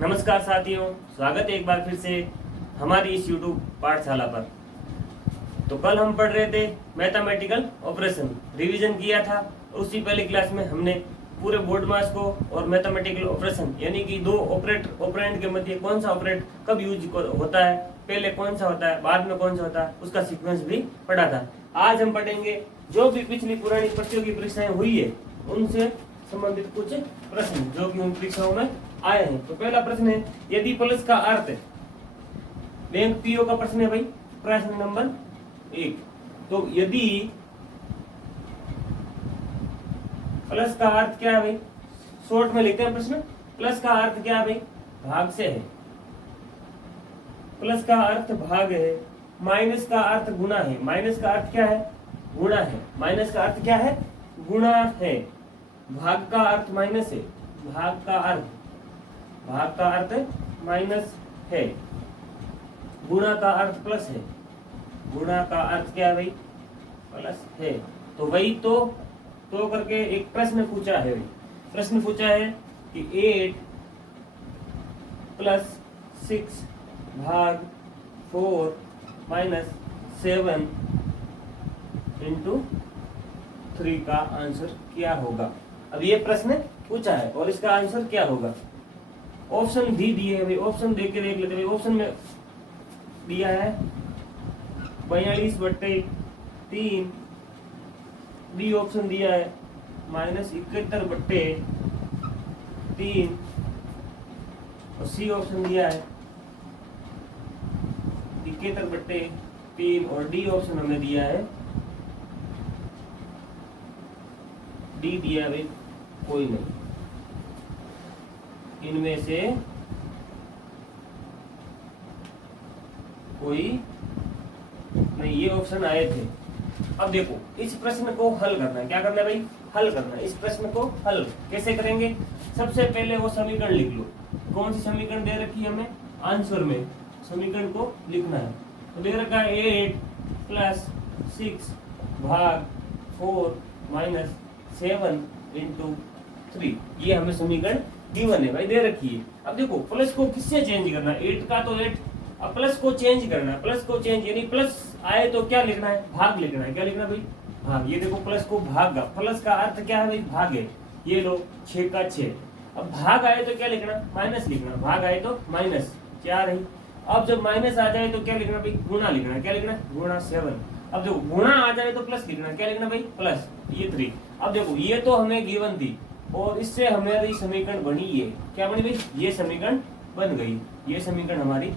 नमस्कार साथियों, स्वागत है एक बार फिर से हमारी इस YouTube पाठशाला पर। तो कल हम पढ़ रहे थे मैथमेटिकल ऑपरेशन, रिवीजन किया था। उसी पहली क्लास में हमने पूरे बोर्ड मास को और मैथमेटिकल ऑपरेशन यानी कि दो ऑपरेंड के मध्य कौन सा ऑपरेंड कब यूज होता है, पहले कौन सा होता है, बाद में कौन सा होता है, उसका सीक्वेंस भी पढ़ा था। आज हम पढ़ेंगे जो भी पिछली पुरानी प्रतियोगी परीक्षाएं हुई है उनसे संबंधित कुछ प्रश्न जो कि उन परीक्षाओं में आए हैं। तो पहला प्रश्न है, यदि प्लस का अर्थ बैंक पीओ का प्रश्न है भाई, प्रश्न नंबर 1। तो यदि प्लस का अर्थ क्या है भाई, शॉर्ट में लिखते हैं प्रश्न। प्लस का अर्थ क्या है भाई, भाग से है। प्लस का अर्थ भाग है, माइनस का अर्थ गुणा है। माइनस का अर्थ क्या है, गुणा है। माइनस का अर्थ क्या है, गुणा है। भाग का अर्थ माइनस है। भाग का अर्थ माइनस है। गुणा का अर्थ प्लस है। गुणा का अर्थ क्या है भाई, प्लस है। तो वही तो करके एक प्रश्न पूछा है भाई। प्रश्न पूछा है कि 8 + 6 भाग 4 - 7 × 3 का आंसर क्या होगा। अब ये प्रश्न पूछा है और इसका आंसर क्या होगा। ऑप्शन भी दिए है भाई, ऑप्शन देख के देख लेते हैं। ऑप्शन में दिया है 42/3, बी ऑप्शन दिया है -71/3 और सी ऑप्शन दिया है 71/3 और डी ऑप्शन हमें दिया है, डी दिया है भाई कोई नहीं। इनमें से कोई नहीं, ये ऑप्शन आए थे। अब देखो इस प्रश्न को हल करना है। क्या करना है भाई, हल करना है। इस प्रश्न को हल कैसे करेंगे, सबसे पहले वो समीकरण लिख लो। कौन सी समीकरण दे रखी है हमें, आंसर में समीकरण को लिखना है। तो दे रखा है 8 + 6 भाग 4 - 7 × 3। ये हमें समीकरण गिवन है भाई, दे रखी है। अब देखो प्लस को किससे चेंज करना है, 8 का तो 8। अब प्लस को चेंज करना है। प्लस को चेंज यानी प्लस आए तो क्या लिखना है, भाग लिखना है। क्या लिखना है भाई, भाग। ये देखो प्लस को भाग, प्लस का अर्थ क्या है भाई, भाग है। ये लो 6 का 6। अब भाग आए तो क्या लिखना, माइनस लिखना। भाग आए तो माइनस 4 है। अब जब माइनस आ जाए तो क्या लिखना भाई, गुणा लिखना। क्या लिखना, गुणा 7। अब देखो गुणा आ जाए तो प्लस लिखना। क्या लिखना भाई, प्लस ये 3। अब देखो ये तो हमें गिवन थी और इससे हमारी समीकरण बनी है। क्या बनी भाई, ये समीकरण बन गई। ये समीकरण हमारी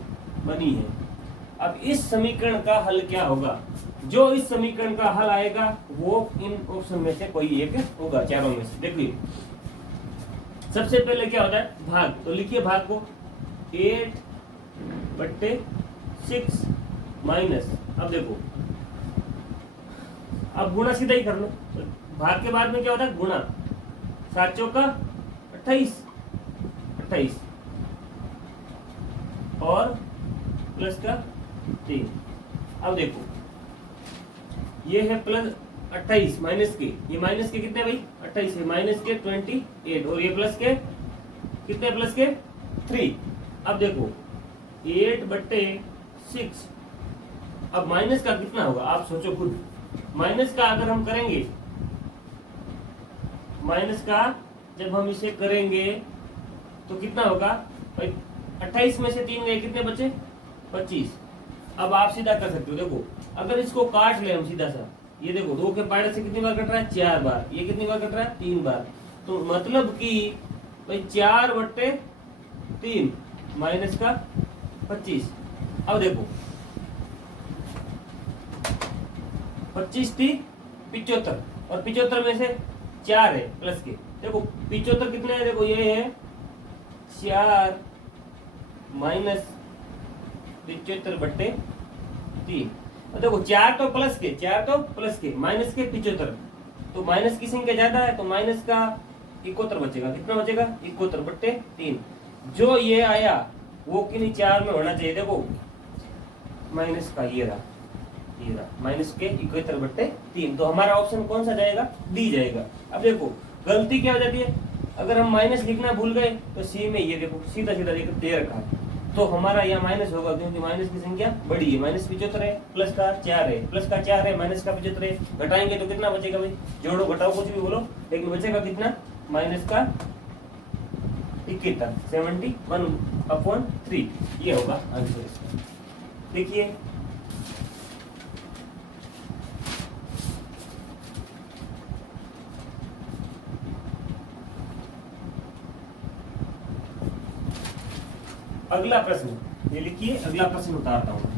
बनी है। अब इस समीकरण का हल क्या होगा, जो इस समीकरण का हल आएगा वो इन ऑप्शन में से कोई एक होगा, चारों में से। देखिए सबसे पहले क्या होता है, भाग। तो लिखिए भाग को 8/6 माइनस, अब देखो अब गुणा सीधा ही कर लो। तो भाग के बाद में क्या होता है, गुणा। 7 चौका 28 और प्लस का 3। अब देखो ये है प्लस 28 माइनस के, ये माइनस के कितने भाई 28 है, माइनस के 28 और ये प्लस के कितने, प्लस के 3। अब देखो 8/6। अब माइनस का कितना होगा आप सोचो खुद। माइनस का अगर हम करेंगे, माइनस का जब हम इसे करेंगे तो कितना होगा भाई, 28 में से 3 गए, कितने बचे 25। अब आप सीधा कर सकते हो। देखो अगर इसको काट ले हम सीधा सा, ये देखो 2 के पायरे से कितनी बार कट रहा है, 4 बार। ये कितनी बार कट रहा है, 3 बार। तो मतलब कि भाई 4/3 माइनस का 25। अब देखो 25 थी 75 और 75 में से 4 है प्लस के। देखो 75 कितने है, देखो ये है 4 माइनस 75/3। और देखो 4 तो प्लस के, 4 तो प्लस के, माइनस के 75। तो माइनस की संख्या ज्यादा है तो माइनस का 71 बचेगा। कितना बचेगा, 71/3। जो ये आया वो किन्हीं 4 में होना चाहिए। देखो माइनस का ये रहा, माइनस के 71/3। तो हमारा ऑप्शन कौन सा जाएगा, डी जाएगा। अब देखो गलती क्या हो जाती है, अगर हम माइनस लिखना भूल गए तो सी में ये देखो सीधा सीधा देखो 13 का है, तो हमारा यहाँ माइनस होगा क्योंकि माइनस की संख्या बड़ी है। माइनस 75 है, प्लस का 4 है, प्लस का 4 है, माइनस का 75 है, घटाएंगे तो कितना बचेगा भाई? जोड़ो घटाओ कुछ भी बोलो, लेकिन बचेगा कितना? माइनस का 71, 71/3। ये होगा आंसर इसका। देखिए अगला प्रश्न, ये लिखिए, अगला प्रश्न उतारता हूं।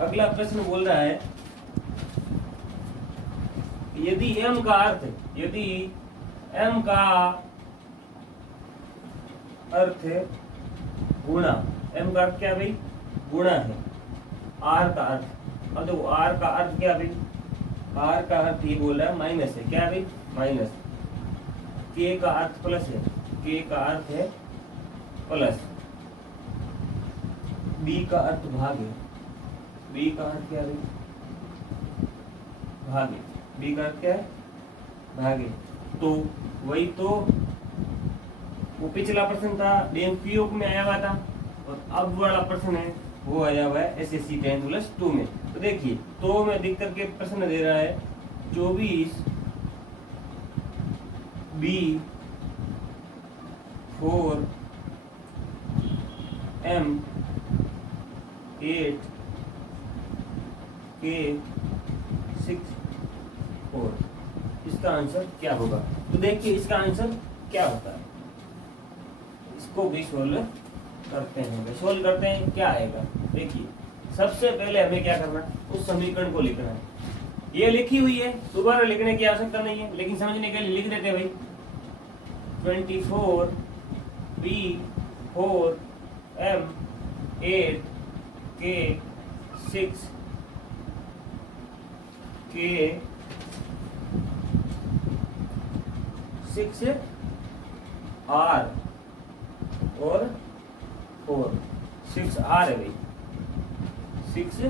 अगला प्रश्न बोल रहा है यदि m का अर्थ, यदि m का अर्थ गुणा, m का अर्थ क्या भाई? गुणा है। r का अर्थ, अब देखो r का अर्थ क्या भाई? r का अर्थ ये बोल रहा है माइनस है, क्या भाई? माइनस। k का अर्थ प्लस है, k का अर्थ है प्लस। b का अर्थ भाग है, b का अर्थ क्या है? भाग है। b का अर्थ क्या है? भाग है। तो वही तो वो पिछला प्रश्न था DMPO में आया हुआ था, और अब वाला प्रश्न है वो आया हुआ है SSC 10+2 में। तो देखिए, तो में दिख करके प्रश्न दे रहा है 24 B 4 M 8 K 6 4। इसका आंसर क्या होगा? तो देखिए इसका आंसर क्या होता है, इसको भी सोल्व करते हैं। सोल्व करते हैं, क्या आएगा? देखिए सबसे पहले हमें क्या करना है? उस समीकरण को लिखना है। ये लिखी हुई है, दोबारा लिखने की आवश्यकता नहीं है, लेकिन समझने के लिए लिख देते हैं भाई। 24 B 4 M 8 K 6 K 6 R और 4, 6 R है भाई, 6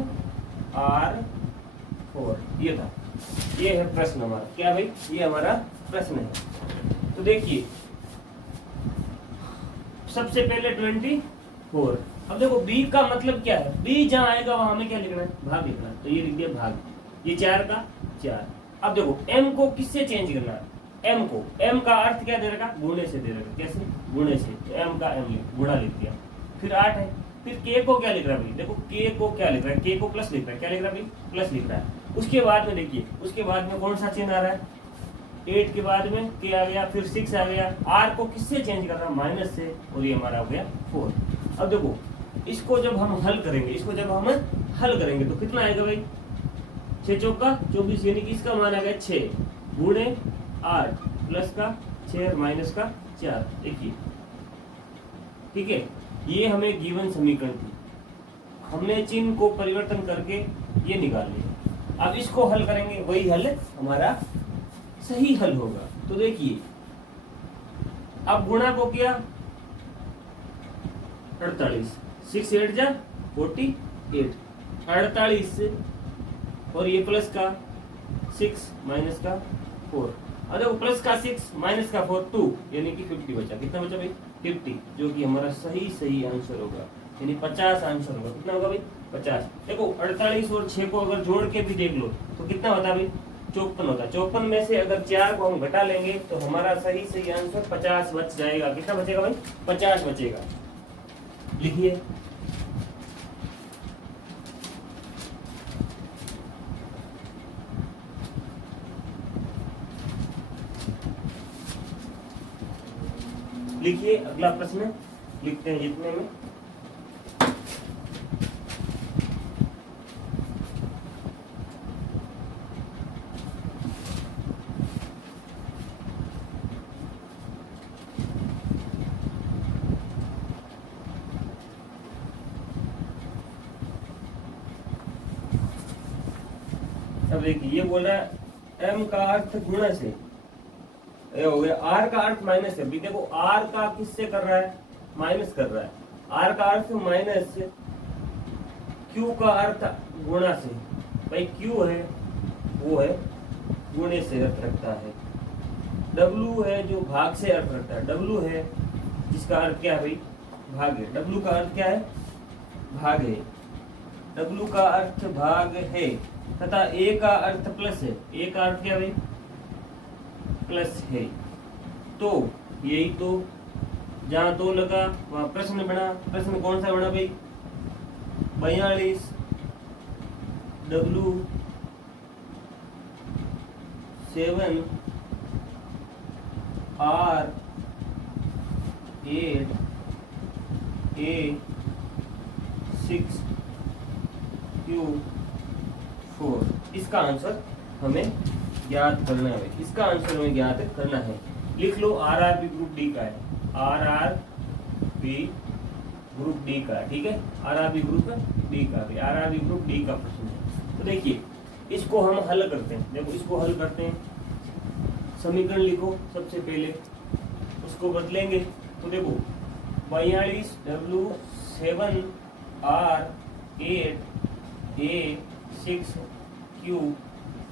R 4। ये था, ये है प्रश्न हमारा। क्या भाई? ये हमारा प्रश्न है। तो देखिए सबसे पहले 24। अब देखो b का मतलब क्या है? b जहां आएगा वहां हमें क्या लिखना है? भाग लिखना है। तो ये लिख दिया भाग, ये 4 का 4। अब देखो m को किससे चेंज करना है? m को, m का अर्थ क्या दे रखा? गुणे से दे रखा। कैसे? गुणे से। तो m का m गुणा लिख दिया। फिर 8 है। फिर k को क्या लिख रहा है भाई? देखो k को क्या लिख रहा है? k को प्लस लिख रहा है। क्या लिख रहा है भाई? प्लस लिख रहा है। उसके बाद में देखिए, उसके बाद में कौन सा चिन्ह आ रहा है? 8 के बाद में k आ गया, फिर 6 आ गया। r को किससे चेंज कर रहा है? माइनस से। और ये हमारा हो गया 4। अब देखो इसको जब हम हल करेंगे, इसको जब हम हल करेंगे तो कितना आएगा भाई? 6 चौका 24, यानी कि इसका मान आ गया 6 गुणे 8 प्लस का 6 और माइनस का 4। देखिए ठीक है, ये हमें गिवन समीकरण थी, हमने चिन्ह को परिवर्तन करके ये निकाल लिया। अब इसको हल करेंगे, वही हल हमारा सही हल होगा। तो देखिए अब गुणा को किया 48, 6 8 जा 48, 48 और ये प्लस का 6 माइनस का 4। और देखो प्लस का 6 माइनस का 4 2, यानी कि 50 बचा। कितना बचा भाई? 50, जो कि हमारा सही आंसर होगा, यानी 50 आंसर होगा। कितना होगा भाई? 50। देखो 48 और 6 को अगर जोड़ के भी देख लो तो कितना होता है भाई? 54 होता है। 54 में से अगर 4 को हम घटा लेंगे तो हमारा सही आंसर 50 बच जाएगा। कितना बचेगा भाई? 50 बचेगा। लिखिए लिखिए अगला प्रश्न लिखते हैं जितने में। अब देखिए ये बोल रहा है m का अर्थ गुणा से, ये हो गया। r का अर्थ माइनस है। देखो r का किससे कर रहा है? माइनस कर रहा है। r का अर्थ माइनस, q का अर्थ गुणा से। भाई q है वो है गुणे से अर्थ रखता है। W है जो भाग से अर्थ रखता है, W है जिसका अर्थ क्या है भाई, भाग है। W का अर्थ क्या है, भाग है। W का अर्थ भाग है तथा A का अर्थ प्लस है। A का अर्थ क्या भाई, प्लस है। तो यही तो, जहां तो लगा वहां प्रश्न बना। प्रश्न कौन सा बना भाई, 42 W 7 R 8 A 6 Q 4। इसका आंसर हमें ज्ञात करना है। इसका आंसर हमें ज्ञात करना है। लिख लो, RRB ग्रुप डी का है, RRB ग्रुप डी का, ठीक है, RRB ग्रुप डी का भी, RRB ग्रुप डी का प्रश्न है। तो देखिए इसको हम हल करते हैं। देखो इसको हल करते हैं, समीकरण लिखो सबसे पहले, उसको बदलेंगे। तो देखो 42 W 7 R 8 A 6 Q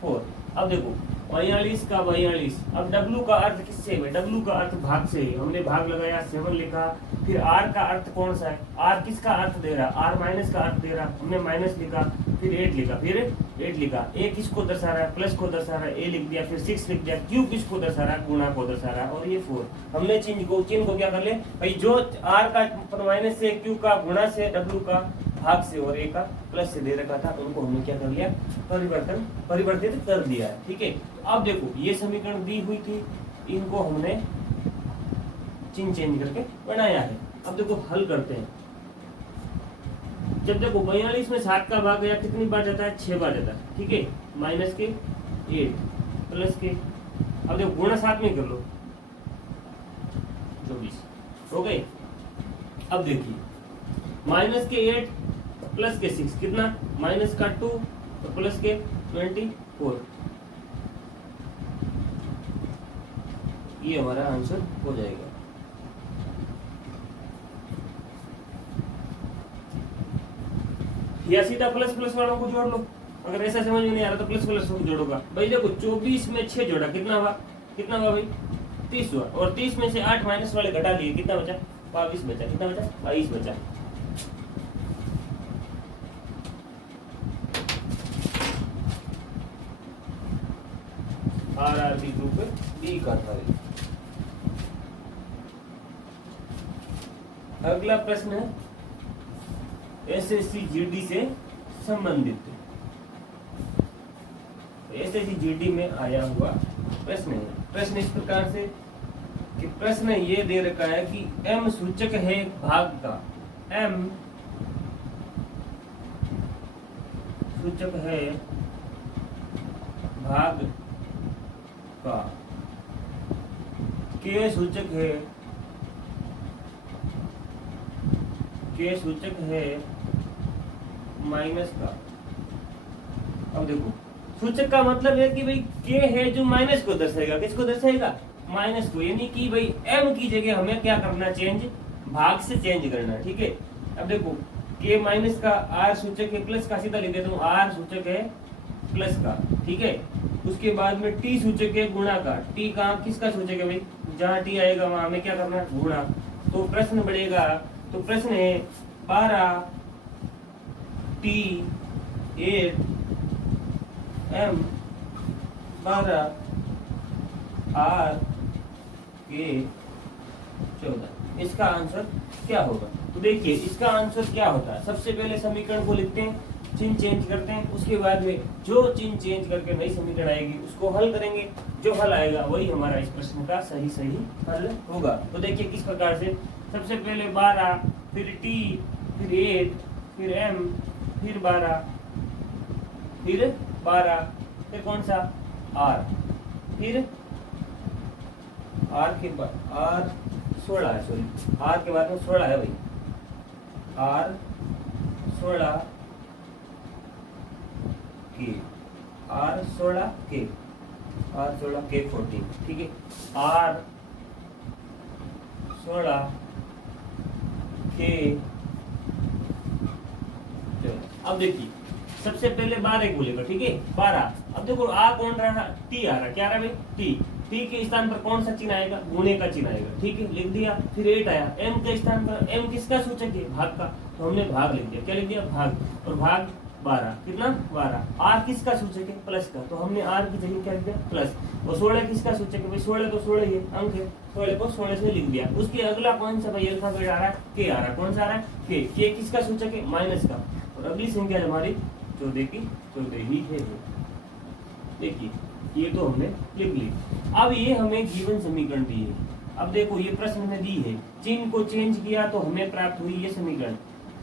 4। अब देखो 42 का 42, अब W का अर्थ किससे है, W का अर्थ भाग से है। हमने भाग लगाया, 7 लिखा। फिर R का अर्थ कौन सा है, R किसका अर्थ दे रहा है, R माइनस का अर्थ दे रहा, हमने माइनस लिखा। फिर 8 लिखा, फिर 8 लिखा। A किसको दर्शा रहा है, प्लस को दर्शा रहा है, A लिख दिया। फिर 6 लिख दिया। Q किसको दर्शा रहा है, गुणा को दर्शा रहा है। और ये 4, हमने चिन्ह को क्या कर ले भाई, जो R का माइनस से, Q का गुणा से, W का भाग से और A का प्लस से दे रखा था, उनको हमने क्या कर लिया, परिवर्तित कर दिया है। ठीक है, अब देखो ये समीकरण दी हुई थी, इनको हमने चिन्ह चेंज करके बनाया है। अब देखो हल करते हैं। जब देखो 42 में 7 का भाग गया, कितनी बार जाता है, 6 बार जाता है। ठीक है, माइनस के 8 प्लस के, अब देखो गुणा 7 में कर लो, 24 हो गए। अब देखिए माइनस के 8 प्लस के 6 कितना, माइनस का 2 और प्लस के 24, ये हमारा आंसर हो जाएगा। या सीधा प्लस प्लस वालों को जोड़ लो, अगर ऐसा समझ में नहीं आ रहा तो प्लस प्लस को जोड़ोगा भाई। देखो 24 में 6 जोड़ा, कितना हुआ भाई, 30 हुआ। और 30 में से 8 माइनस वाले घटा लिए, कितना बचा, 22 बचा। कितना बचा, 22 बचा। RRB ग्रुप डी का था। अगला प्रश्न है SSC GD से संबंधित। SSC GD में आया हुआ प्रश्न है। प्रश्न इस प्रकार से कि प्रश्न ये दे रखा है कि M सूचक है भाग का, M सूचक है भाग का, K सूचक है, K सूचक है माइनस का। अब देखो सूचक का मतलब है कि भाई K है जो माइनस को दर्शाएगा, किसको दर्शाएगा, माइनस को। यानी कि भाई M की जगह हमें क्या करना, चेंज, भाग से चेंज करना। ठीक है, अब देखो K माइनस का, R सूचक है प्लस का, सीधा लिख देता हूँ, R सूचक है प्लस का। ठीक है, उसके बाद में T सूचक है गुणा का। T का किसका सूचक है भाई, जहाँ T आएगा वहां हमें क्या करना है, गुणा। तो प्रश्न बढ़ेगा, तो प्रश्न है 12 T 8 M 12 R K 14। इसका आंसर क्या होगा। तो देखिए इसका आंसर क्या होता है, सबसे पहले समीकरण को लिखते हैं, चिन्ह चेंज करते हैं, उसके बाद में जो चिन्ह चेंज करके नई समीकरण आएगी उसको हल करेंगे। जो हल आएगा वही हमारा इस प्रश्न का सही हल होगा। तो देखिए किस प्रकार से, सबसे पहले 12, फिर T, फिर 8, फिर M, फिर 12, फिर 12, फिर कौन सा R, फिर R के बाद R 16 है, सॉरी R के बाद में 16 है भाई, R 16 के, R 16 के, R 16 के 14। ठीक है, R 16 के। अब देखिए सबसे पहले 12 बोलेगा, ठीक है, 12 अब देखो आ कौन रहा, टी आ रहा, क्या आ रहा भाई, टी। टी के स्थान पर कौन सा चिन्ह आएगा, गुणे का चिन्ह आएगा, ठीक है, लिख दिया। फिर 8 आया, एम के स्थान पर, एम किसका सूचक है, भाग का, तो हमने भाग लिख दिया, क्या लिख दिया, भाग, और भाग 12, कितना 12। आर किसका सूचक है, प्लस का, तो हमने आर की जगह क्या लिख दिया, प्लस। और 16 किसका सूचक है भाई, 16 तो 16 ही अंक है, 16 को 16 से लिख दिया। उसके अगला कौन सा भाई अल्फाबेट आ रहा है, के आ रहा है, कौन सा आ रहा है, के किसका सूचक है, माइनस का। और अगली संख्या हमारी 14 की 14 ही है। देखिए ये तो हमने लिख ली। अब ये हमें गिवन समीकरण दी है। अब देखो ये प्रश्न में दी है, चिन्ह को चेंज किया तो हमें प्राप्त हुई ये समीकरण,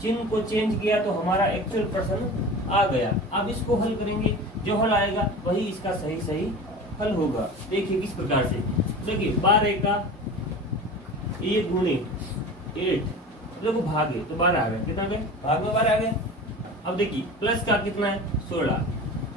चिन्ह को चेंज किया तो हमारा एक्चुअल प्रश्न आ गया। अब इसको हल करेंगे, जो हल आएगा वही इसका सही हल होगा। देखिए किस प्रकार से, देखिए 12 का ये गुणे 8, देखो भाग है तो 12 आ गया, कितना गए, भाग में 12 आ गए। अब देखिए प्लस का कितना है 16,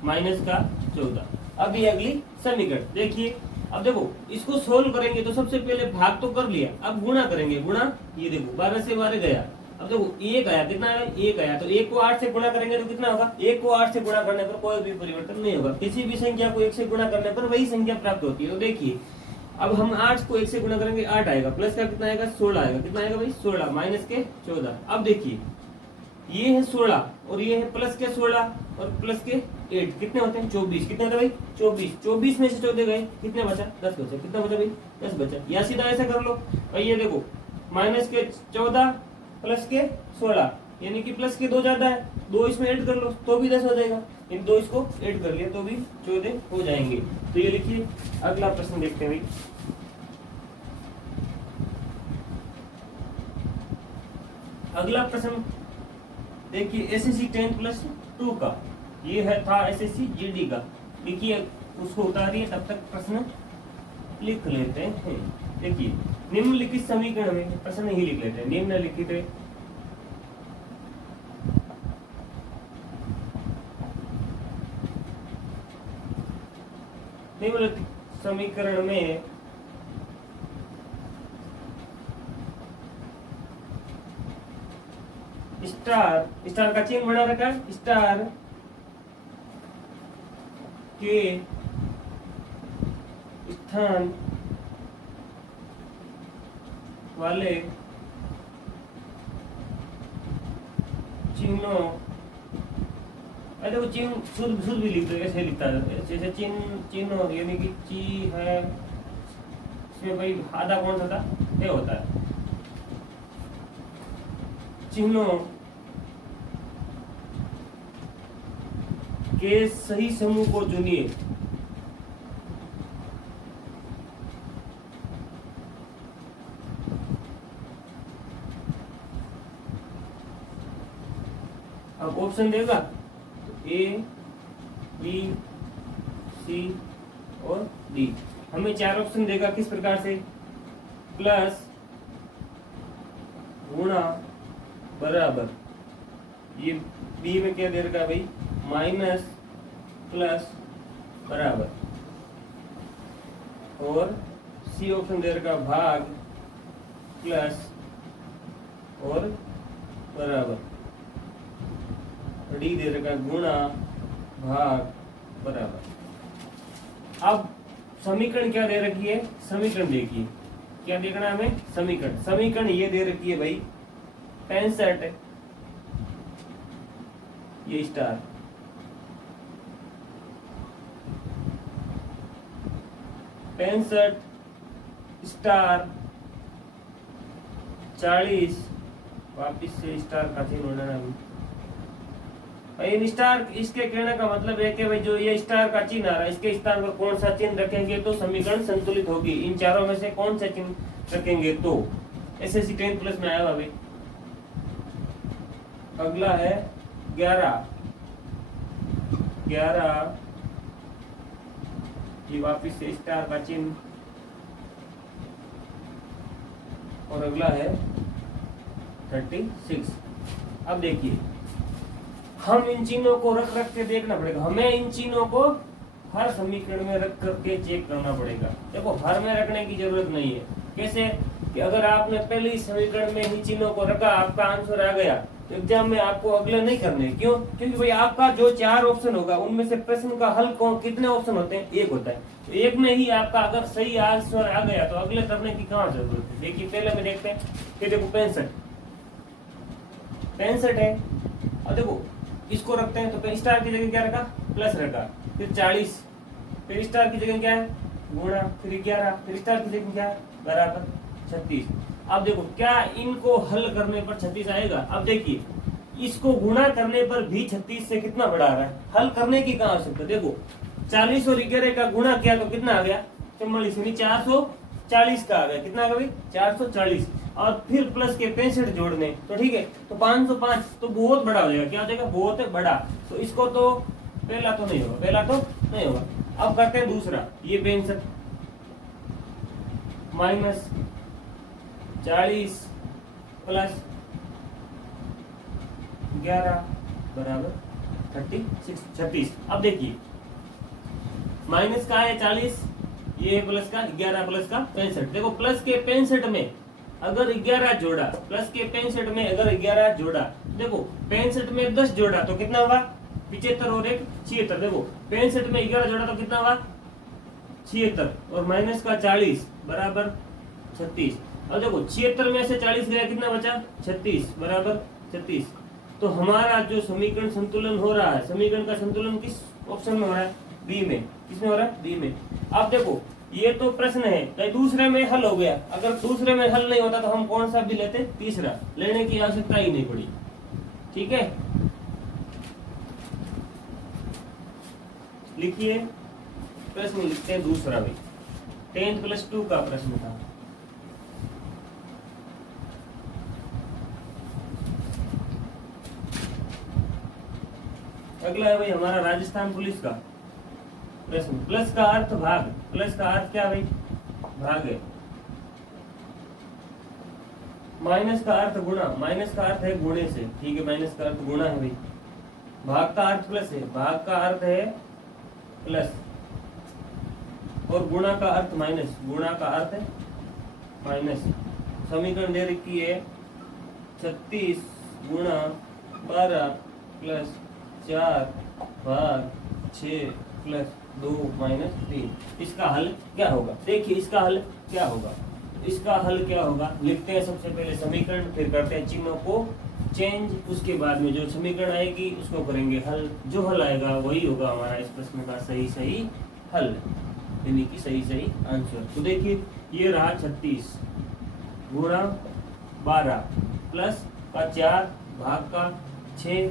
माइनस का 14। अब ये अगली समीकरण देखिए। अब देखो इसको सोल्व करेंगे तो सबसे पहले भाग तो कर लिया, अब गुणा करेंगे, गुणा, ये देखो 12 से 12 गया। अब देखो 1 आया, कितना आया, 1 आया, तो 1 को 8 से गुणा करेंगे तो कितना होगा, 1 को 8 से गुणा करने पर कोई भी परिवर्तन नहीं होगा, किसी भी संख्या को 1 से गुणा करने पर वही संख्या प्राप्त होती है। तो देखिए अब हम 8 को 1 से गुणा करेंगे 8 आएगा, प्लस का कितना आएगा 16 आएगा, कितना आएगा भाई 16, माइनस के 14। अब देखिए ये है 16 और ये है प्लस के 16 और प्लस के 8, कितने होते हैं 24, कितने होते हैं भाई 24, 24 में से 14 गए, कितने बचा 10 बचा, कितना बचा भाई 10 बचा। या सीधा ऐसा कर लो भाई, ये देखो माइनस के 14 प्लस के 16, यानी कि प्लस के 2 ज्यादा है, 2 इसमें ऐड कर लो तो भी 10 हो जाएगा, इन 2 इसको ऐड कर लिया तो भी 14 हो जाएंगे। तो ये लिखिए। अगला प्रश्न देखते हैं भाई, अगला प्रश्न देखिए एसएससी 10+2 का, ये है था एसएससी जीडी का। देखिए उसको उतारिए, तब तक प्रश्न लिख लेते हैं। देखिए निम्नलिखित समीकरण में, प्रश्न ही लिख लेते हैं, निम्नलिखित समीकरण में स्टार का चिन्ह बना रखा है, स्टार के स्थान वाले चिन्हों, अरे वो चिन्ह शुद्ध भी लिख दो, ऐसे लिखता है, जैसे चिन्ह यानी कि ची है, इसमें भाई आधा कौन सा था, ये होता है, चिन्हों के सही समूह को चुनिए। अब ऑप्शन देगा तो ए, बी, सी और डी। हमें 4 ऑप्शन देगा, किस प्रकार से, प्लस, गुणा, बराबर, ये बी में क्या दे रखा है भाई, माइनस, प्लस, बराबर, और सी ऑप्शन दे रखा भाग, प्लस और बराबर, डी दे रखा गुणा, भाग, बराबर। अब समीकरण क्या दे रखी है, समीकरण देखिए क्या देखना है हमें, समीकरण ये दे रखी है भाई 65, ये स्टार, 65 स्टार 40, वापिस से स्टार का चिन्ह होना है भाई। स्टार, इसके कहने का मतलब है कि भाई जो ये स्टार का चिन्ह आ रहा है, इसके स्थान पर कौन सा चिन्ह रखेंगे तो समीकरण संतुलित होगी, इन चारों में से कौन सा चिन्ह रखेंगे तो। एसएससी 10+ में आया भाई। अगला है 11, ये वापिस से स्टार का चिन्ह, और अगला है 36। अब देखिए हम इन चिन्हों को रख के देखना पड़ेगा, हमें इन चिन्हों को हर समीकरण में रख करके चेक करना पड़ेगा। देखो हर में रखने की जरूरत नहीं है, कैसे कि अगर आपने पहले ही समीकरण में ही चिन्हों को रखा, आपका आंसर आ गया, तो एग्जाम में आपको अगले नहीं करने, क्यों? क्योंकि भाई आपका जो 4 ऑप्शन होगा उनमें से प्रश्न का हल कौन, कितने ऑप्शन होते हैं? एक होता है। तो एक में ही आपका अगर सही आंसर आ गया तो अगले करने की कहाँ जरूरत है? देखिए पहले में देखते हैं कि देखो 65 है। अब देखो इसको रखते हैं तो स्टार की जगह क्या रखा? प्लस रखा। फिर 40, फिर स्टार की जगह क्या है? गुणा, फिर 11, फिर स्टार की जगह क्या है? बराबर 36। अब देखो क्या इनको हल करने पर 36 आएगा? अब देखिए इसको गुणा करने पर भी 36 से कितना बड़ा आ रहा है? हल करने की कहाँ आवश्यकता? देखो 40 और 11 का गुणा किया तो कितना आ गया? 44, यानी 440 का आ गया। कितना आ गया भाई? 440। और फिर प्लस के 65 जोड़ने तो ठीक है, तो 505 तो बहुत बड़ा हो जाएगा। क्या हो जाएगा? बहुत बड़ा। तो इसको तो पहला तो नहीं होगा, पहला तो नहीं होगा। अब करते हैं दूसरा, ये 65 माइनस 40 प्लस 11 बराबर 36। अब देखिए माइनस का है 40, ये प्लस का 11 प्लस का 65। देखो प्लस के 65 में अगर 11 जोड़ा, प्लस के 65 में अगर 11 जोड़ा, देखो 65 में 10 जोड़ा तो कितना हुआ? 75 और 1 76। देखो 65 में 11 जोड़ा तो कितना हुआ? 76 और माइनस का 40 बराबर 36। अब देखो 76 में से 40 गया, कितना बचा? 36 बराबर 36। तो हमारा जो समीकरण संतुलन हो रहा है, समीकरण का संतुलन किस ऑप्शन में हो रहा है? बी में। किसमें हो रहा है? बी में। अब देखो ये तो प्रश्न है, तो दूसरे में हल हो गया। अगर दूसरे में हल नहीं होता तो हम कौन सा भी लेते? तीसरा। लेने की आवश्यकता ही नहीं पड़ी। ठीक है, लिखिए प्रश्न लिखते हैं दूसरा भाई। 10+2 का प्रश्न था। अगला है भाई हमारा राजस्थान पुलिस का प्रश्न। प्लस का अर्थ भाग, प्लस का अर्थ क्या भाई? भाग है। माइनस का अर्थ गुणा, माइनस का अर्थ है गुणे से। ठीक है, माइनस का अर्थ गुणा है भाई। भाग का अर्थ प्लस है, भाग का अर्थ है प्लस, और गुणा का अर्थ माइनस, गुणा का अर्थ है माइनस। समीकरण दे रखी है 36 गुणा 12 प्लस 4 भाग 6 प्लस 2 माइनस 3। इसका हल क्या होगा? देखिए इसका हल क्या होगा? इसका हल क्या होगा? लिखते हैं सबसे पहले समीकरण, फिर करते हैं चिन्हों को चेंज। उसके बाद में जो समीकरण आएगी उसको करेंगे हल। जो हल आएगा वही होगा हमारा इस प्रश्न का सही हल, यानी कि सही आंसर। तो देखिए ये रहा 36 गुणा 12 प्लस का 4 भाग का 6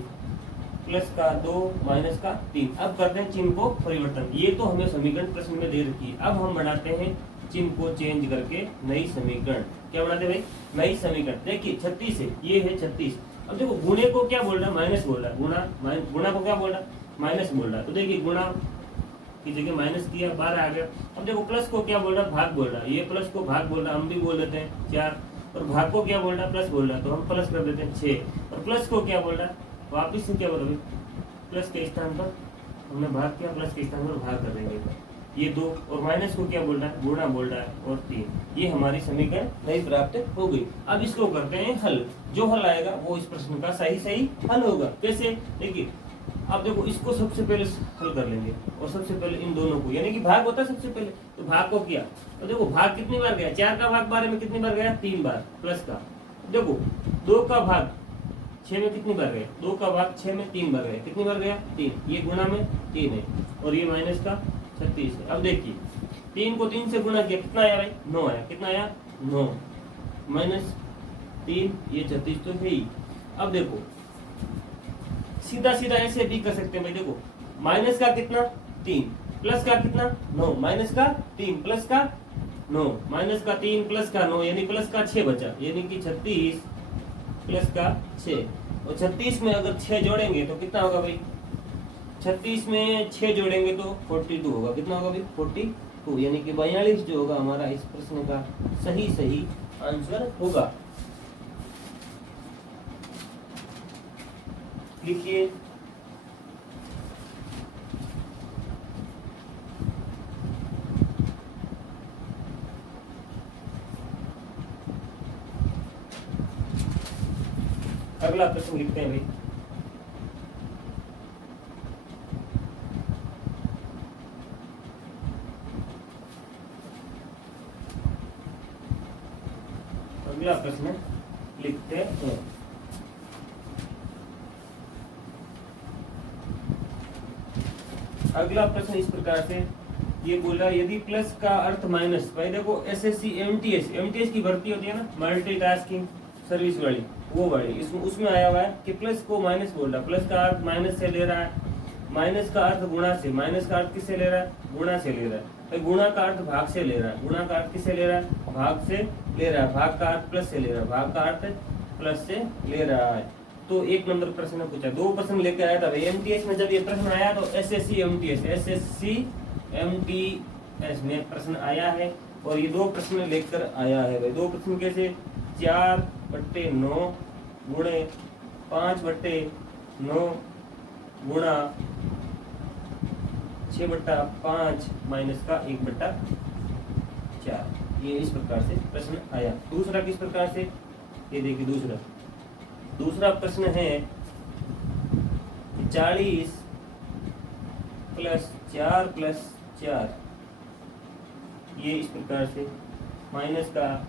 प्लस का 2 माइनस का 3। अब करते हैं चिन्ह को परिवर्तन। ये तो हमें समीकरण प्रश्न में दे रखी है। अब हम बनाते हैं चिन्ह को चेंज करके नई समीकरण। क्या बनाते हैं भाई? नई समीकरण। देखिए 36 है, ये है 36। अब देखो गुणे को क्या बोल रहा है? माइनस बोल रहा है। गुणा को क्या बोल रहा है? माइनस बोल रहा है। तो देखिए गुणा की जगह माइनस किया, 12 आ गया। अब देखो प्लस को क्या बोल रहा है? भाग बोल रहा है। ये प्लस को भाग बोल रहा है, हम भी बोल देते हैं 4। और भाग को क्या बोल रहा है? प्लस बोल रहा है, तो हम प्लस कर देते हैं 6। और प्लस को क्या बोल रहा है? वापिस से क्या बोल रहा है? प्लस के स्थान पर हमने भाग किया, प्लस के स्थान पर भाग कर देंगे। ये 2 और माइनस को क्या बोल रहा है? गुणा बोल रहा है, और 3। ये हमारी समीकरण नई प्राप्त हो गई। अब इसको करते हैं हल। जो हल आएगा वो इस प्रश्न का सही हल होगा। कैसे? देखिए अब देखो इसको सबसे पहले हल कर लेंगे, और सबसे पहले इन दोनों को, यानी कि भाग होता है सबसे पहले, तो भाग को किया। तो देखो भाग कितनी बार गया? 4 का भाग 12 में कितनी बार गया? 3 बार। प्लस का देखो 2 का भाग 6 में कितनी बार गया? 2 का भाग 6 में 3 बार गया। कितनी बार गया? 3। ये गुणा में 3 है, और ये माइनस का 36 है। अब देखिए 3 को 3 से गुणा किया, कितना आया भाई? 9 आया। कितना आया? 9 माइनस 3, ये 36 तो है ही। अब देखो सीधा ऐसे भी कर सकते हैं भाई। देखो माइनस का कितना? 3 प्लस का कितना? 9 माइनस का 3 प्लस का 9 माइनस का 3 प्लस का 9, यानी प्लस का 6 बचा, यानी कि 36 प्लस का 6। और 36 में अगर 6 जोड़ेंगे तो कितना होगा भाई? 36 में 6 जोड़ेंगे तो 42 होगा। कितना होगा भाई? 42, यानी कि 42 जो होगा हमारा इस प्रश्न का सही आंसर होगा। लिखिए अगला प्रश्न लिखते हैं भाई। अगला प्रश्न लिखते हैं। अगला प्रश्न इस प्रकार से ये बोला, यदि प्लस का अर्थ माइनस, भाई देखो एसएससी एमटीएस की भर्ती होती है ना, मल्टीटास्किंग सर्विस वाली, वो वाली उसमें आया हुआ है कि प्लस को माइनस बोल रहा, प्लस का अर्थ माइनस से ले रहा है, माइनस का अर्थ गुणा से, माइनस का अर्थ किससे ले रहा है, गुणा से ले रहा है, गुणा का अर्थ भाग से ले रहा है, गुणा का अर्थ किससे ले रहा है, भाग से ले रहा है, भाग का अर्थ प्लस से ले रहा है, भाग का अर्थ प्लस से ले रहा है। तो एक नंबर प्रश्न में पूछा, दो प्रश्न लेकर आया था भाई एमटीएस में। जब ये प्रश्न आया तो एसएससी एमटीएस में प्रश्न आया है, और ये दो प्रश्न लेकर आया है भाई। दो प्रश्न कैसे, 4/9 गुणे 5/9 गुणा 6/5 माइनस का 1/4, ये इस प्रकार से प्रश्न आया। दूसरा किस प्रकार से, ये देखिए दूसरा प्रश्न है 40 + 4 + 4, ये इस प्रकार से माइनस का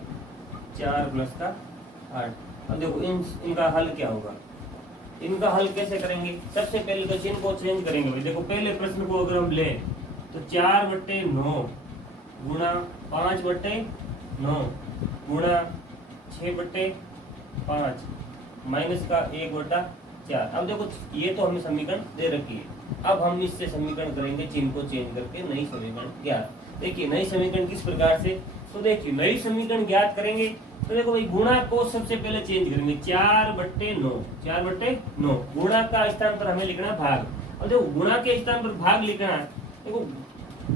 4 + का 8। अब देखो इनका हल क्या होगा, इनका हल कैसे करेंगे। सबसे पहले तो चिन्ह को चेंज करेंगे भाई। देखो पहले प्रश्न को अगर हम लें तो 4/9 गुणा 5/9 गुणा 6/5 माइनस का 1/4। अब देखो ये तो हमें समीकरण दे रखी है, अब हम इससे समीकरण करेंगे चिन्ह को चेंज करके नई समीकरण ज्ञात। देखिए नई समीकरण किस प्रकार से, तो देखिए नई समीकरण ज्ञात करेंगे तो देखो भाई गुणा को सबसे पहले चेंज करेंगे, 4/9 गुणा का स्थान पर हमें लिखना है भाग। अब देखो गुणा के स्थान पर भाग लिखना है, देखो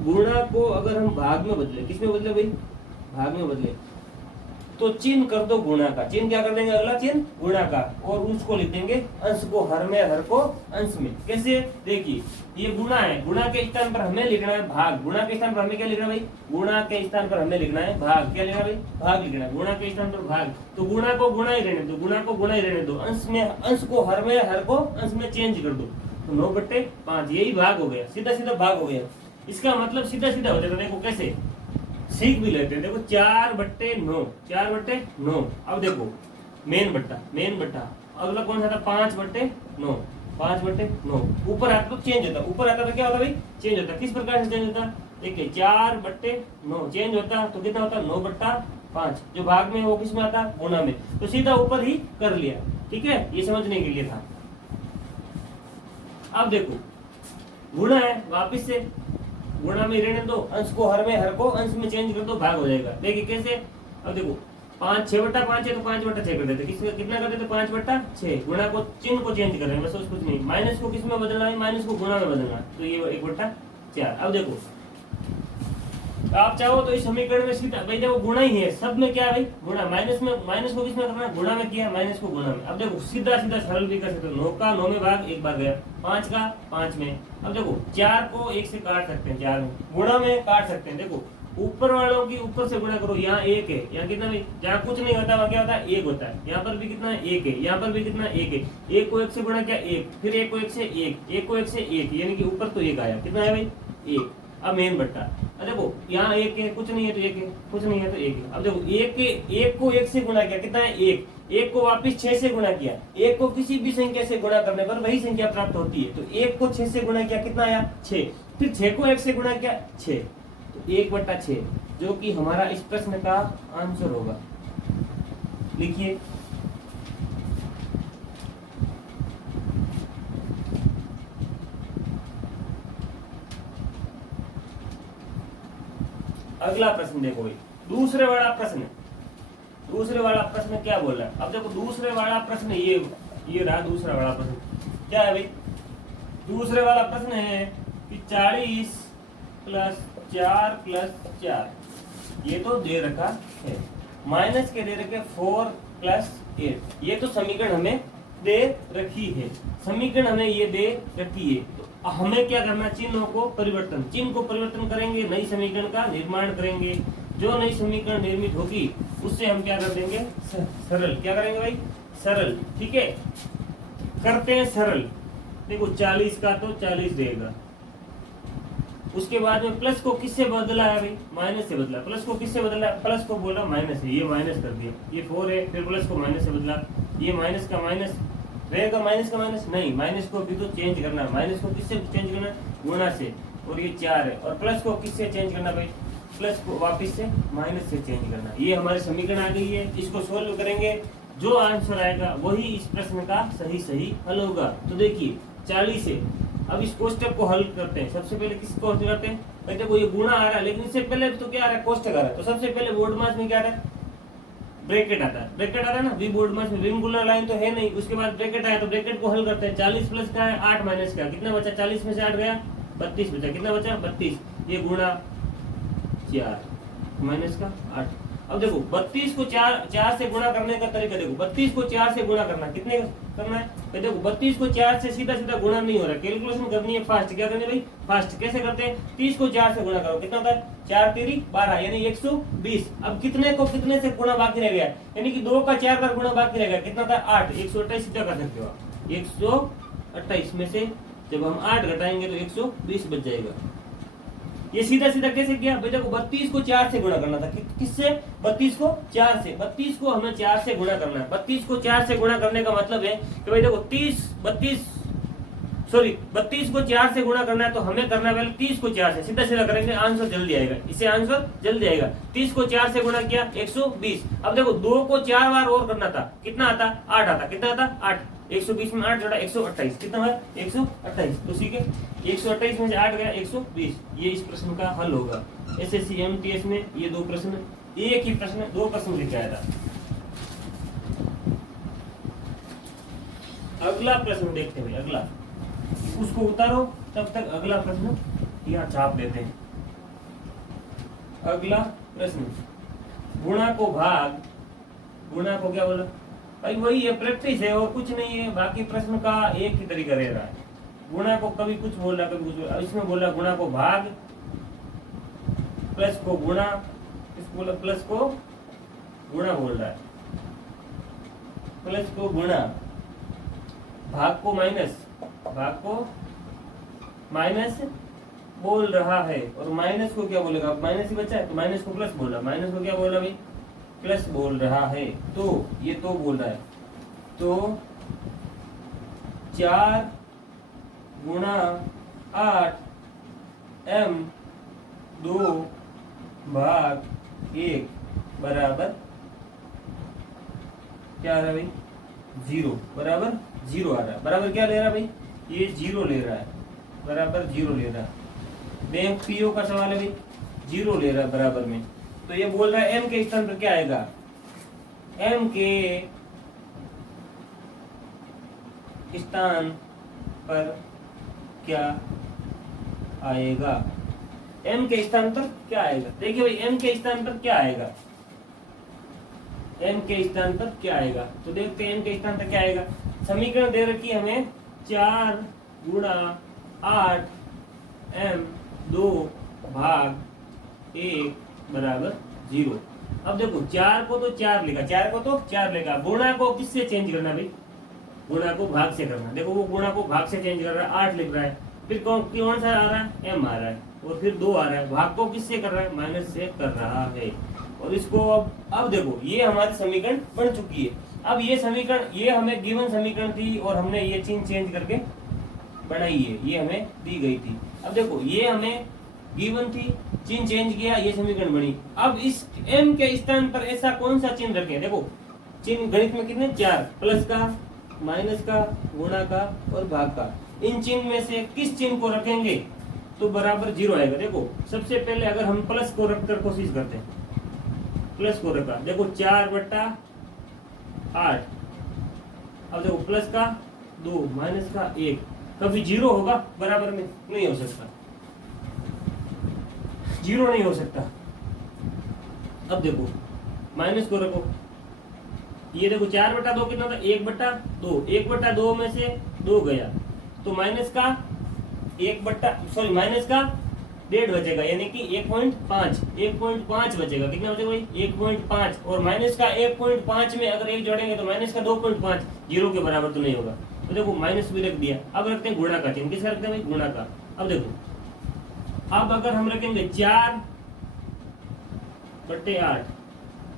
गुणा को अगर हम भाग में बदले, किस में बदले भाई, भाग में बदले, तो चिन्ह कर दो गुणा का, चिन्ह क्या कर देंगे, अगला चिन्ह गुणा का, और उसको लिख देंगे अंश को हर में, हर को अंश में। कैसे, देखिए ये गुणा है, गुणा के स्थान पर हमें लिखना है भाग, गुणा के स्थान पर हमें क्या लिखना है भाई, गुणा के स्थान पर हमें लिखना है भाग, क्या लिखना है भाई, भाग लिखना है, गुणा के स्थान पर भाग। तो गुणा को गुणा ही रहने दो, गुणा को गुणा ही रहने दो, अंश में अंश को हर में, हर को अंश में चेंज कर दो, तो 9/5 यही भाग हो गया, सीधा सीधा भाग हो गया। इसका मतलब सीधा सीधा हो जाता, देखो कैसे सीख भी लेते हैं। देखो 4/9 अब देखो मेन बट्टा अगला कौन सा था, 5/9 ऊपर आता तो चेंज होता, ऊपर आता तो क्या होता भाई, चेंज होता। किस प्रकार से चेंज होता, देखिए 4/9 चेंज होता तो कितना होता, 9/5, जो भाग में वो किस में आता, गुणा में, तो सीधा ऊपर ही कर लिया। ठीक है, ये समझने के लिए था। अब देखो गुणा है, वापिस से गुणा में रहने दो, अंश को हर में, हर को अंश में चेंज कर दो, भाग हो जाएगा। देखिए कैसे, अब देखो 6/5 है तो 5/6 कर देते, कितना कर देते, 5/6। गुणा को चिन्ह को चेंज कर रहे हैं बस, कुछ नहीं। माइनस को किस में बदलना है, माइनस को गुणा में बदलना, तो ये 1/4। अब देखो आप चाहो तो इस समीकरण में सीधा भाई देखो गुणा ही है, सब में क्या है भाई, गुणा। माइनस में, माइनस को किस में करना, गुणा में किया, माइनस को गुणा में। अब देखो सीधा सीधा सरल भी कर सकते हो, 9 का 9 में भाग, एक बार गया, 5 का 5 में। अब देखो 4 को 1 से काट सकते हैं, 4 में गुणा में काट सकते हैं। देखो ऊपर वालों की ऊपर से गुणा करो, यहाँ 1 है, यहाँ कितना भाई, जहाँ कुछ नहीं होता वहाँ क्या होता है, 1 होता है। यहाँ पर भी कितना है, 1 है, यहाँ पर भी कितना 1 है। 1 को 1 से गुणा किया 1, फिर 1 को 1 से 1, 1 को 1 से 1, यानी कि ऊपर तो 1 आया, कितना है भाई, 1। अब मेन बट्टा, देखो यहाँ 1 है, कुछ नहीं है तो 1 है, कुछ नहीं है तो 1 है। अब देखो 1 को 1 से गुणा किया, कितना है, 1। 1 को वापिस 6 से गुणा किया, 1 को किसी भी संख्या से गुणा करने पर वही संख्या प्राप्त होती है, तो 1 को 6 से गुणा किया, कितना आया, 6। फिर 6 को 1 से गुणा किया, 6, तो 1/6, जो कि हमारा इस प्रश्न का आंसर होगा। लिखिए अगला प्रश्न, देखो भाई दूसरे वाला प्रश्न क्या बोल रहा है। अब देखो दूसरे वाला प्रश्न ये रहा दूसरा वाला प्रश्न, क्या है भाई, दूसरे वाला प्रश्न है कि 40 + 4 + 4, ये तो दे रखा है, माइनस के दे रखे 4 + 8, ये तो समीकरण हमें दे रखी है, समीकरण हमें ये दे रखी है। तो हमें क्या करना, चिन्हों को परिवर्तन, चिन्ह को परिवर्तन करेंगे, नई समीकरण का निर्माण करेंगे। जो नई समीकरण निर्मित होगी उससे हम क्या कर देंगे, सरल, क्या करेंगे भाई, सरल, ठीक है, करते हैं सरल। देखो 40 का तो 40 देगा, उसके बाद में प्लस को किससे बदला है भाई, माइनस से बदला। प्लस को किससे बदला, प्लस को बोला माइनस है, ये माइनस कर दिया, ये 4 है, फिर प्लस को माइनस से बदला, ये माइनस का माइनस रहेगा, माइनस का माइनस नहीं, माइनस को भी तो चेंज करना है, माइनस को किससे चेंज करना है, गुणा से, और ये 4 है, और प्लस को किससे चेंज करना भाई, प्लस को वापिस से माइनस से चेंज करना। ये हमारे समीकरण आ गई है, इसको सोल्व करेंगे, जो आंसर आएगा वही इस प्रश्न का सही हल होगा। तो देखिए 40 है, अब इस कोष्टक को हल करते हैं। सबसे पहले किसको हल करते हैं भाई, देखो ये गुणा आ रहा है, लेकिन इससे पहले तो क्या आ रहा है, कोष्टक आ रहा है। तो सबसे पहले बोर्ड मास में क्या आ रहा है, ब्रैकेट आता है, ब्रैकेट आ रहा है ना, वी बोर्ड मास में रिंगुलर लाइन तो है नहीं, उसके बाद ब्रैकेट आया, तो ब्रैकेट को हल करते हैं। 40 प्लस का है 8 माइनस का, कितना बचा, 40 में से 8 गया 32 बचा, कितना बचा 32, ये गुणा 4 माइनस का 8। अब देखो 32 को 4 से गुणा करने का तरीका देखो, 32 को 4 से गुणा करना, कितने करना है भाई, देखो 32 को 4 से सीधा सीधा गुणा नहीं हो रहा, कैलकुलेशन करनी है फास्ट। क्या करनी है भाई, फास्ट। कैसे करते हैं, 30 को 4 से गुणा करो, कितना होता है, 4 तेरी 12 यानी 120। अब कितने को कितने से गुणा बाकी रह गया, यानी कि 2 का 4 बार गुणा बाकी रह गया, कितना था 8, 128 सीधा कर सकते हो आप। 128 में से जब हम 8 घटाएंगे तो 120 बच जाएगा। ये सीधा सीधा कैसे किया भाई, देखो 32 को 4 से गुणा करना था, किससे, 32 को 4 से, 32 को हमें 4 से गुणा करना है। 32 को 4 से गुणा करने का मतलब है कि भाई देखो 32 को 4 से गुणा करना है, तो हमें करना है पहले 30 को 4 से, सीधा सीधा करेंगे आंसर जल्दी आएगा, इससे आंसर जल्दी आएगा। 30 को 4 से गुणा किया 120। अब देखो 2 को 4 बार और करना था, कितना आता, 8 आता, कितना आता 8, 120 में 8 जोड़ा 128, कितना है 128। तो ठीक है, 128 में से 8 गया 120। ये इस प्रश्न का हल होगा। एसएससी एमटीएस में ये दो प्रश्न, एक ही प्रश्न 2 प्रश्न लिखा आया था। अगला प्रश्न देखते हैं, अगला उसको उतारो, तब तक अगला प्रश्न यहाँ छाप देते हैं। अगला प्रश्न, गुणा को भाग, गुणा को क्या बोला भाई, वही है, प्रैक्टिस है और कुछ नहीं है। बाकी प्रश्न का एक ही तरीका रह रहा है, गुणा को कभी कुछ बोल रहा कभी कुछ बोल रहा। इसमें बोला गुणा को भाग, प्लस को गुणा, इसको बोला प्लस को गुणा बोल रहा है, प्लस को गुणा, भाग को माइनस, भाग को माइनस बोल रहा है, और माइनस को क्या बोलेगा, माइनस ही बचा है तो माइनस को प्लस बोल रहा, माइनस को क्या बोल रहा भाई, प्लस बोल रहा है। तो ये तो बोल रहा है, तो 4 गुणा 8 m 2 भाग 1 बराबर क्या आ रहा है भाई, 0 बराबर 0 आ रहा है। बराबर क्या ले रहा है भाई, ये 0 ले रहा है, बराबर 0 ले रहा है। बैंक पीओ का सवाल है भाई, 0 ले रहा है बराबर में। तो ये बोल रहा है m के स्थान पर क्या आएगा, m के स्थान पर क्या आएगा, m के स्थान पर क्या आएगा। देखिए भाई m के स्थान पर क्या आएगा, m के स्थान पर क्या आएगा, तो देखते हैं m के स्थान पर क्या आएगा। समीकरण दे रखी है हमें 4 गुणा 8 m 2 भाग 1 बराबर 0। अब देखो 4 को तो 4 लिखा, 4 को तो 4 लिखा, गुणा को किससे चेंज करना भाई, गुणा को भाग से करना। देखो वो गुणा को भाग से चेंज कर रहा है, 8 लिख रहा है, फिर कौन सा आ रहा है, m आ रहा है, और फिर 2 आ रहा है। भाग को किससे कर रहा है, माइनस से कर रहा है। और इसको अब देखो ये हमारी समीकरण बन चुकी है। अब ये समीकरण, ये हमें गिवन समीकरण थी और हमने ये चिन्ह चेंज करके बनाई है, ये हमें दी गई थी। अब देखो ये हमें गिवन थी, चिन्ह चेंज किया, ये समीकरण बनी। अब इस m के स्थान पर ऐसा कौन सा चिन्ह रखें, देखो चिन्ह गणित में कितने, 4, प्लस का, माइनस का, गुणा का और भाग का। इन चिन्ह में से किस चिन्ह को रखेंगे तो बराबर 0 आएगा। देखो सबसे पहले अगर हम प्लस को रखकर कोशिश करते हैं, प्लस को रखा, देखो 4/8। अब देखो प्लस का 2 माइनस का 1, कभी 0 होगा बराबर में, नहीं हो सकता, 0 नहीं हो सकता। अब देखो माइनस को रखो, ये देखो 4/2 कितना था, 1/2, 1/2 में से 2 गया, तो माइनस का 1/, सॉरी माइनस का 1.5 बचेगा, यानी कि 1.5 बचेगा। कितना बचेगा भाई? 1.5। और माइनस का 1.5 में अगर 1 जोड़ेंगे तो माइनस का 2.5 जीरो के बराबर तो नहीं होगा, तो देखो माइनस भी रख दिया। अब रखते हैं गुणा का चिन्ह। किसका रखते हैं भाई? गुणा का। अब देखो, अब अगर हम रखेंगे 4/8,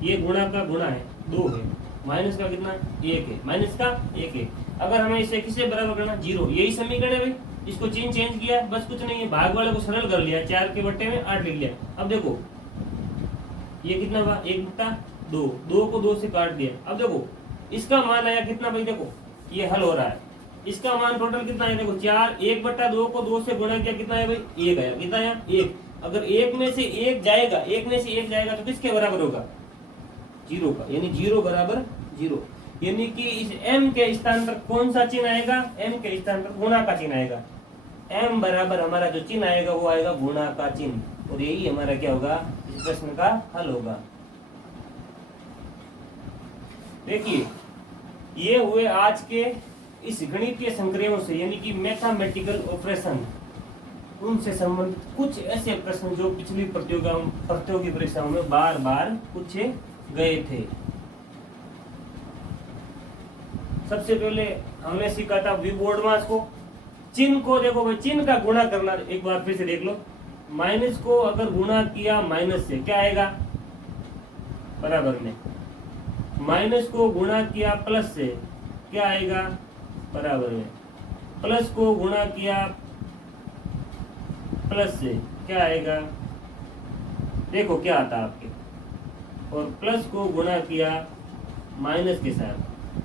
ये गुणा का गुणा है 2 है, माइनस का कितना? 1 है, माइनस का 1 है। अगर हमें इसे किससे बराबर करना? 0। यही समीकरण है भाई, इसको चिन्ह चेंज किया, बस कुछ नहीं है, भाग वाले को सरल कर लिया, 4 के बट्टे में 8 लिख लिया। अब देखो ये कितना हुआ? 1/2, 2 को 2 से काट दिया। अब देखो इसका मान आया कितना भाई? देखो ये हल हो रहा है, इसका मान टोटल कितना है? देखो 4, 1/2 को 2 से गुणा किया, कितना है भाई? 1 आया। कितना आया? 1। अगर 1 में से 1 जाएगा, 1 में से 1 जाएगा तो किसके बराबर होगा? 0 का, यानी 0 बराबर 0। यानी कि इस m के स्थान पर कौन सा चिन्ह आएगा? m के स्थान पर गुणा का चिन्ह आएगा। m बराबर हमारा जो चिन्ह आएगा वो आएगा गुणा का चिन्ह, और यही हमारा क्या होगा? इस प्रश्न का हल होगा। देखिए ये हुए आज के इस गणितीय संक्रियाओं से, यानी कि मैथमेटिकल ऑपरेशन, उनसे संबंधित कुछ ऐसे प्रश्न जो पिछली प्रतियोगी परीक्षाओं में बार बार पूछे गए थे। सबसे पहले हमने सीखा था विबोर्डमास को। चिन्ह को देखो भाई, चिन्ह का गुणा करना एक बार फिर से देख लो। माइनस को अगर गुणा किया माइनस से, क्या आएगा? बराबर में। माइनस को गुणा किया प्लस से, क्या आएगा? बराबर में। प्लस को गुणा किया प्लस से, क्या आएगा? देखो क्या आता है आपके। और प्लस को गुणा किया माइनस के साथ,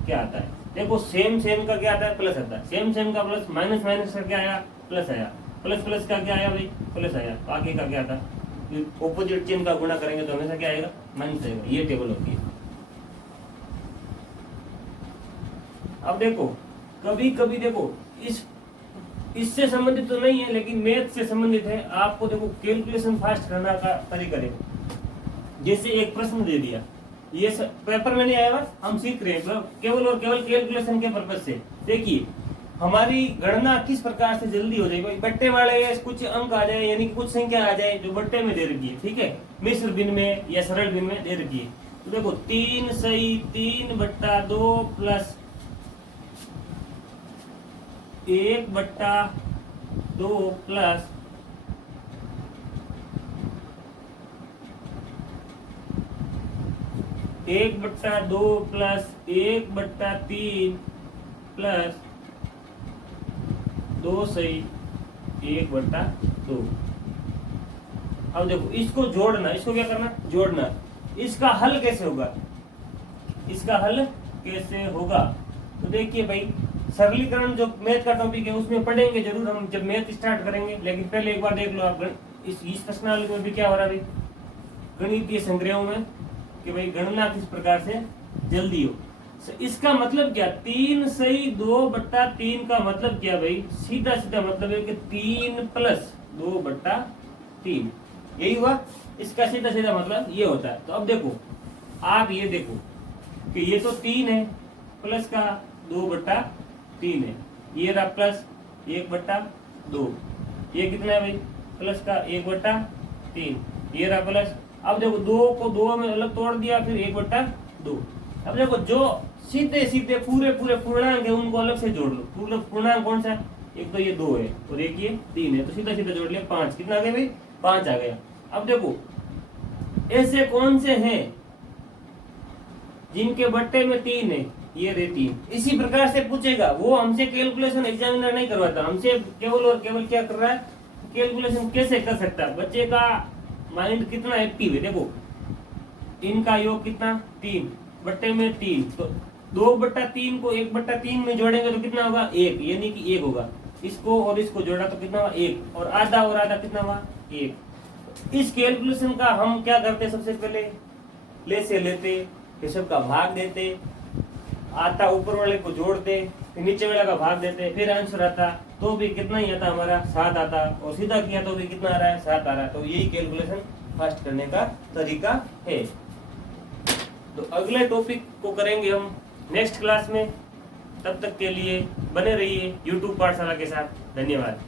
क्या आता है? देखो सेम का क्या आता है? प्लस आता है। सेम का प्लस, माइनस का क्या आया? प्लस आया। प्लस का क्या आया भाई? प्लस आया। बाकी का क्या था? ऑपोजिट चिन्ह का गुणा करेंगे तो हमेशा क्या आएगा? माइनस आएगा। ये टेबल होती है। अब देखो कभी कभी देखो इससे संबंधित तो नहीं है, लेकिन मैथ से संबंधित है। आपको देखो कैलकुलेशन फास्ट करना का तरीका देखो। जैसे एक प्रश्न दे दिया, ये पेपर में नहीं आया हुआ, हम सीख रहे हैं केवल और केवल कैलकुलेशन के पर्पज से। देखिए हमारी गणना किस प्रकार से जल्दी हो जाएगी। बट्टे वाले कुछ अंक आ जाए, यानी कि कुछ संख्या आ जाए जो बट्टे में दे रखी है, ठीक है, मिश्र भिन्न में या सरल भिन्न में दे रखी है। तो देखो 3 सही 3/2 प्लस 1/2 प्लस 1/2 प्लस 1/3 प्लस 2 सही 1/2। अब देखो इसको जोड़ना, इसको क्या करना? जोड़ना। इसका हल कैसे होगा? इसका हल कैसे होगा? तो देखिए भाई, सरलीकरण जो मैथ का टॉपिक है उसमें पढ़ेंगे जरूर हम जब मैथ स्टार्ट करेंगे, लेकिन पहले एक बार देख लो आप इस प्रश्नावली में भी क्या हो रहा है भाई, गणितीय संक्रियाओं में, कि भाई गणना किस प्रकार से जल्दी हो। इसका मतलब क्या? 3 सही 2/3 का मतलब क्या भाई? सीधा मतलब है कि 3 प्लस 2/3, यही हुआ। इसका सीधा मतलब ये होता है। तो अब देखो आप ये देखो कि ये तो 3 है, प्लस का 2/3 है, ये रहा प्लस 1/2, ये कितना है भाई? प्लस का 1/3, ये रहा प्लस। अब देखो 2 को 2 में अलग तोड़ दिया, फिर 1/2। अब देखो जो सीधे पूरे पूर्णांक है उनको अलग से जोड़ लो। पूरा पूर्णांक कौन सा है? एक तो ये 2 है और एक ये 3 है, तो सीधा जोड़ लिया 5। कितना आ गया भाई? 5 आ गया। अब देखो ऐसे कौन से हैं जिनके बट्टे में 3 है? ये रे 3। इसी प्रकार से पूछेगा वो। हमसे कैलकुलेशन एग्जामिनर नहीं करवाता, हमसे केवल और केवल क्या कर रहा है? कैलकुलेशन कैसे कर सकता है। बच्चे का माइंड कितना एक्टिव है। देखो इनका योग कितना? 3, बट्टे में 3, तो 2/3 को 1/3 में जोड़ेंगे तो कितना होगा? 1, यानी कि 1 होगा। इसको और इसको जोड़ा तो कितना हुआ? 1, और आधा कितना हुआ? 1। इस कैलकुलेशन का हम क्या करते? सबसे पहले ले से लेते, हिसाब का भाग देते, आता ऊपर वाले को जोड़ते, फिर नीचे वाले का भाग देते, फिर आंसर आता तो भी कितना ही आता? हमारा 7 आता। और सीधा किया तो भी कितना आ रहा है? 7 आ रहा है। तो यही कैलकुलेशन फास्ट करने का तरीका है। तो अगले टॉपिक को करेंगे हम नेक्स्ट क्लास में। तब तक के लिए बने रहिए YouTube पाठशाला के साथ। धन्यवाद।